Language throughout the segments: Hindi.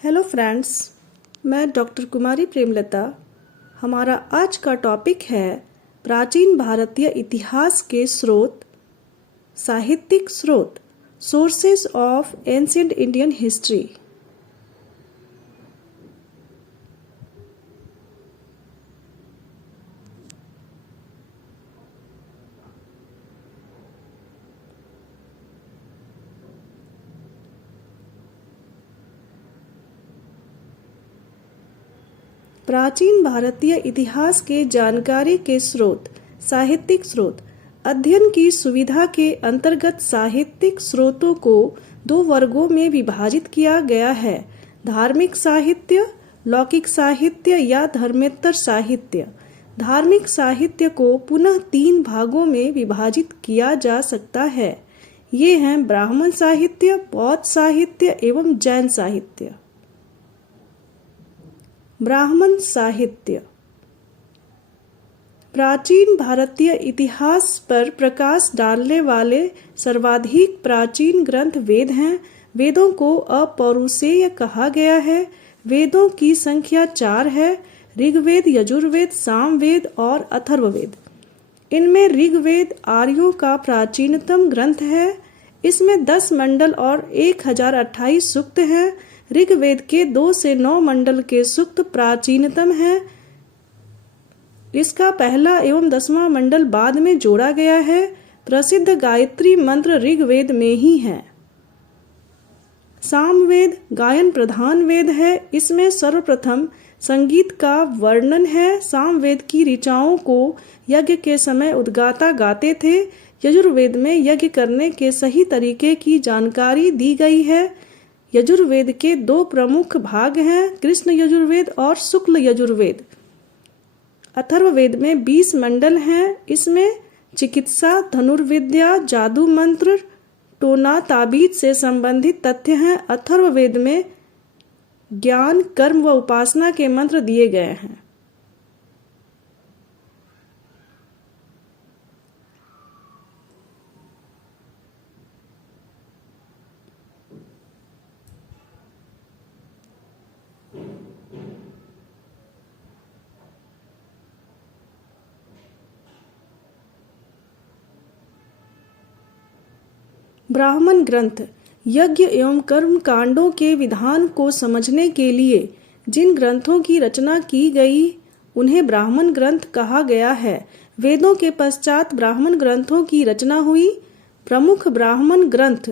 हेलो फ्रेंड्स, मैं डॉक्टर कुमारी प्रेमलता। हमारा आज का टॉपिक है प्राचीन भारतीय इतिहास के स्रोत, साहित्यिक स्रोत, sources of ancient Indian history. प्राचीन भारतीय इतिहास के जानकारी के स्रोत, साहित्यिक स्रोत। अध्ययन की सुविधा के अंतर्गत साहित्यिक स्रोतों को दो वर्गों में विभाजित किया गया है: धार्मिक साहित्य, लौकिक साहित्य या धर्मेतर साहित्य। धार्मिक साहित्य को पुनः तीन भागों में विभाजित किया जा सकता है। ये हैं ब्राह्मण साहित्य, बौद्ध साहित्य एवं जैन साहित्य। ब्राह्मण साहित्य प्राचीन भारतीय इतिहास पर प्रकाश डालने वाले सर्वाधिक प्राचीन ग्रंथ वेद हैं। वेदों को अपौरुषेय कहा गया है। वेदों की संख्या 4 है: ऋग्वेद, यजुर्वेद, सामवेद और अथर्ववेद। इनमें ऋग्वेद आर्यों का प्राचीनतम ग्रंथ है। इसमें 10 मंडल और 1028 सूक्त हैं। ऋग्वेद के 2 से 9 मंडल के सूक्त प्राचीनतम हैं। इसका पहला एवं 10वां मंडल बाद में जोड़ा गया है। प्रसिद्ध गायत्री मंत्र ऋग्वेद में ही है। सामवेद गायन प्रधान वेद है। इसमें सर्वप्रथम संगीत का वर्णन है। सामवेद की ऋचाओं को यज्ञ के समय उद्गाता गाते थे। यजुर्वेद में यज्ञ करने के सही तरीके की जानकारी दी गई है। यजुर्वेद के 2 प्रमुख भाग हैं: कृष्ण यजुर्वेद और शुक्ल यजुर्वेद। अथर्ववेद में 20 मंडल हैं। इसमें चिकित्सा, धनुर्विद्या, जादू मंत्र, टोना ताबीज से संबंधित तथ्य हैं। अथर्ववेद में ज्ञान, कर्म व उपासना के मंत्र दिए गए हैं। ब्राह्मण ग्रंथ यज्ञ एवं कर्म कांडों के विधान को समझने के लिए जिन ग्रंथों की रचना की गई उन्हें ब्राह्मण ग्रंथ कहा गया है। वेदों के पश्चात ब्राह्मण ग्रंथों की रचना हुई। प्रमुख ब्राह्मण ग्रंथ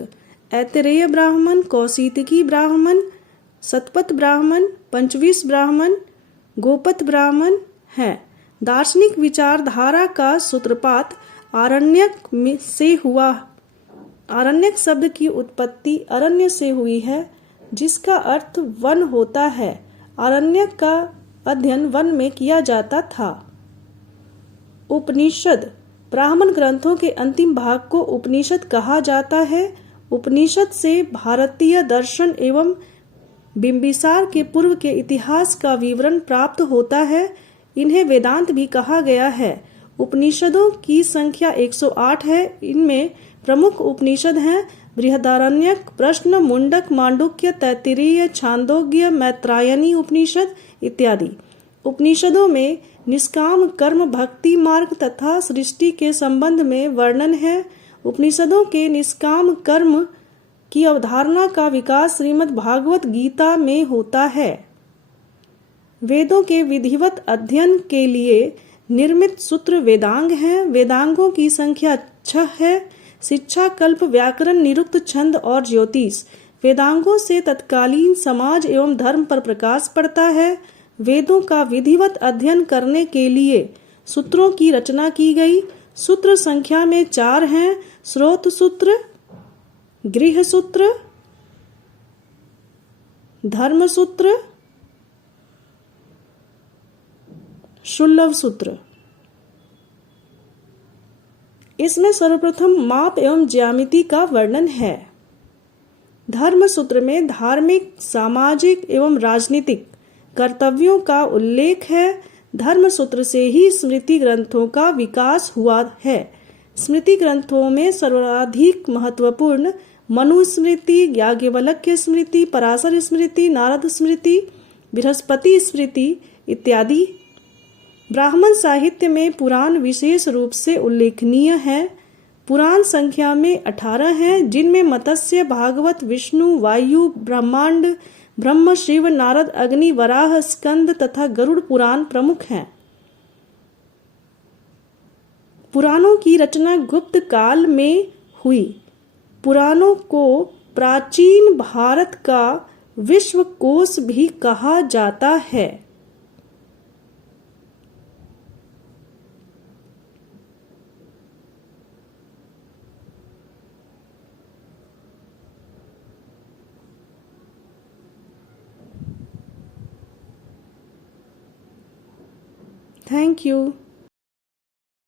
ऐतरेय ब्राह्मण, कौशितकी ब्राह्मण, शतपथ ब्राह्मण, पंचविंश ब्राह्मण, गोपथ ब्राह्मण हैं। दार्शनिक विचारधारा का सूत्रपात आरण्यक से हुआ। आरण्यक शब्द की उत्पत्ति अरण्य से हुई है, जिसका अर्थ वन होता है। आरण्यक का अध्ययन वन में किया जाता था। उपनिषद ब्राह्मण ग्रंथों के अंतिम भाग को उपनिषद कहा जाता है। उपनिषद से भारतीय दर्शन एवं बिंबिसार के पूर्व के इतिहास का विवरण प्राप्त होता है। इन्हें वेदांत भी कहा गया है। उपनिषदों की संख्या 108 है। इनमें प्रमुख उपनिषद हैं बृहदारण्यक, प्रश्न, मुंडक, मांडुक्य, तैत्तिरीय, छांदोग्य, मैत्रायणी उपनिषद इत्यादि। उपनिषदों में निष्काम कर्म, भक्ति मार्ग तथा सृष्टि के संबंध में वर्णन है। उपनिषदों के निष्काम कर्म की अवधारणा का विकास श्रीमद् भागवत गीता में होता है। वेदों के विधिवत अध्ययन के लिए निर्मित सूत्र वेदांग हैं। वेदांगों की संख्या 6 है: शिक्षा, कल्प, व्याकरण, निरुक्त, छंद और ज्योतिष। वेदांगों से तत्कालीन समाज एवं धर्म पर प्रकाश पड़ता है। वेदों का विधिवत अध्ययन करने के लिए सूत्रों की रचना की गई। सूत्र संख्या में 4 हैं: स्रोत सूत्र, गृह सूत्र, धर्म सूत्र, शुल्लव सूत्र। इसमें सर्वप्रथम माप एवं ज्यामिति का वर्णन है। धर्म सूत्र में धार्मिक, सामाजिक एवं राजनीतिक कर्तव्यों का उल्लेख है। धर्म सूत्र से ही स्मृति ग्रंथों का विकास हुआ है। स्मृति ग्रंथों में सर्वाधिक महत्वपूर्ण मनुस्मृति, याज्ञवल्क्य स्मृति, पराशर स्मृति, नारद स्मृति, बृहस्पति स्मृति इत्यादि। ब्राह्मण साहित्य में पुराण विशेष रूप से उल्लेखनीय है। पुराण संख्या में 18 हैं, जिनमें मत्स्य, भागवत, विष्णु, वायु, ब्रह्मांड, ब्रह्म, शिव, नारद, अग्नि, वराह, स्कंद तथा गरुड़ पुराण प्रमुख हैं। पुराणों की रचना गुप्त काल में हुई। पुराणों को प्राचीन भारत का विश्वकोश भी कहा जाता है। Thank you.